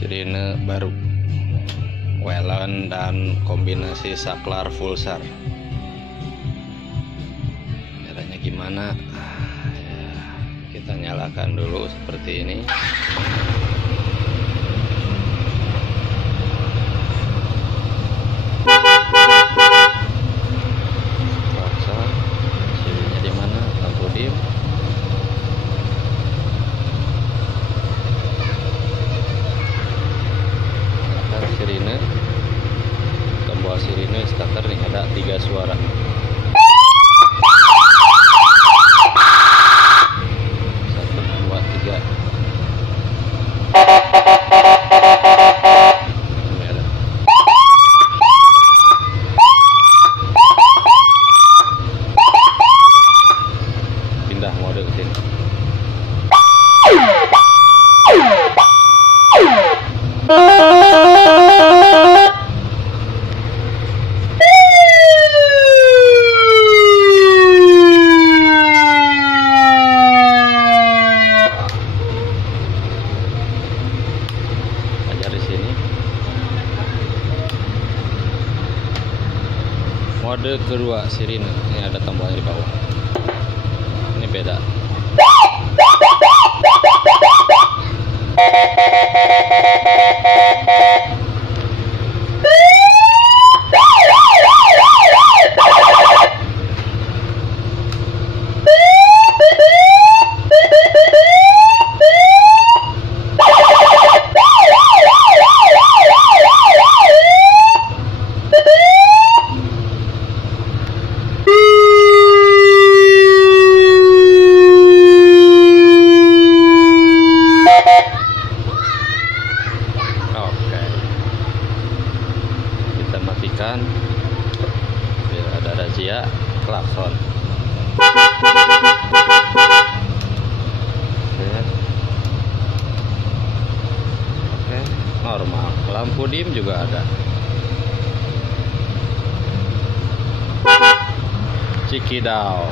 sirine baru Welen dan kombinasi saklar full SAR. Caranya gimana? Ya, kita nyalakan dulu seperti ini. Sirinya di mana? Lampu dim. Sirine, tombol sirine starter nih ada 3 suara. 1, 2, 3. Ini ada. Pindah mode ke sini. Di sini mode kedua sirine, ini ada tombolnya di bawah, ini beda. Kita matikan biar ada razia klakson. Oke, normal. Lampu dim juga ada. Cikidau.